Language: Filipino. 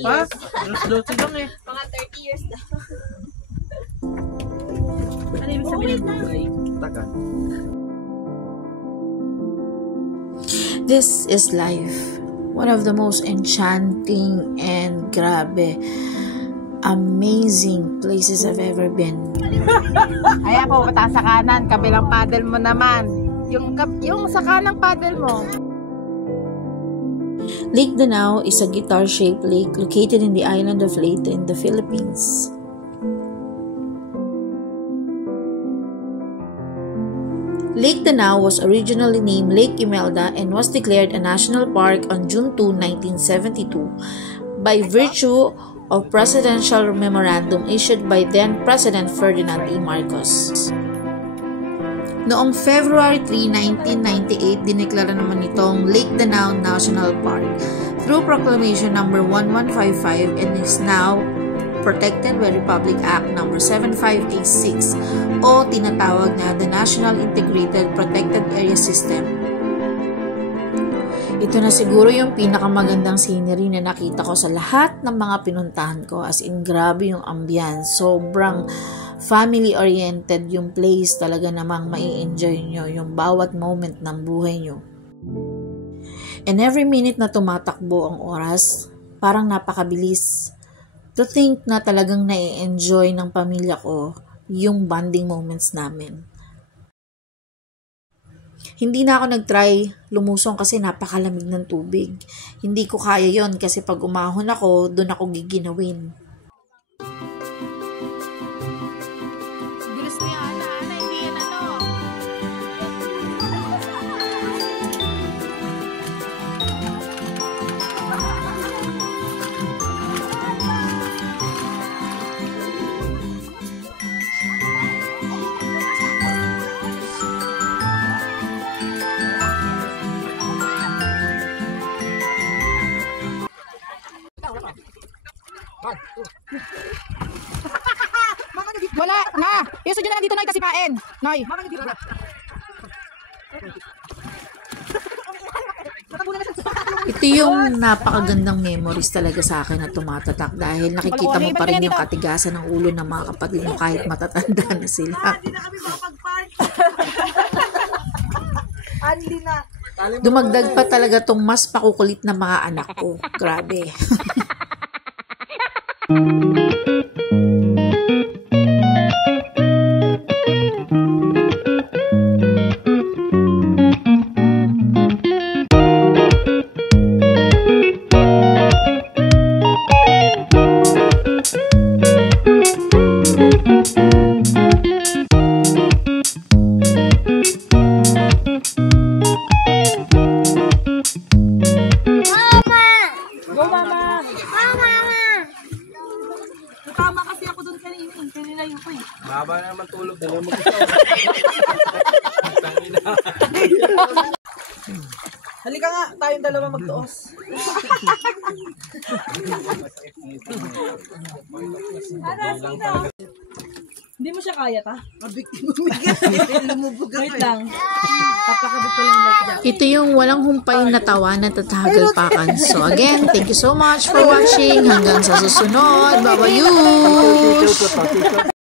Pa? Alas 12 lang eh. Mga 30 years na. Ano yung sabihin ng buhay? Tagal. This is life. One of the most enchanting and grabe, amazing places I've ever been. Ayan po, mataas sa kanan, kabilang paddle mo naman. Yung sa kanang paddle mo. Lake Danao is a guitar-shaped lake located in the island of Leyte in the Philippines. Lake Danao was originally named Lake Imelda and was declared a national park on June 2, 1972 by virtue of presidential memorandum issued by then-President Ferdinand E. Marcos. Noong February 3, 1998, dineklara naman itong Lake Danao National Park through Proclamation No. 1155 and is now protected by Republic Act No. 7586 o tinatawag na the National Integrated Protected Area System. Ito na siguro yung pinakamagandang scenery na nakita ko sa lahat ng mga pinuntahan ko, as in grabe yung ambience, sobrang family-oriented yung place, talaga namang mai-enjoy nyo yung bawat moment ng buhay nyo. And every minute na tumatakbo ang oras, parang napakabilis. To think na talagang na-enjoy ng pamilya ko yung bonding moments namin. Hindi na ako nag-try lumusong kasi napakalamig ng tubig. Hindi ko kaya yon kasi pag umahon ako, doon ako giginawin. Wala na. Iso dyan na dito na ikasipain. Noy. Ito yung napakagandang memories talaga sa akin na tumatatak dahil nakikita mo pa rin yung katigasan ng ulo ng mga kapatid mo kahit matatanda na sila. Dumagdag pa talaga tong mas pakukulit na mga anak ko. Grabe. Tama kasi ako doon kanina yung ko eh. Mahaba na naman tulog. Dalawa mag-isa. Halika nga, tayong dalawa magtuos. Hindi mo siya kaya ta? Lumubog ako. Wait lang. Papakabit ko lang lahat dyan. Ito yung walang humpay na tawa na tatahagalpakan. So again, thank you so much for watching. Hanggang sa susunod. Bye-bye!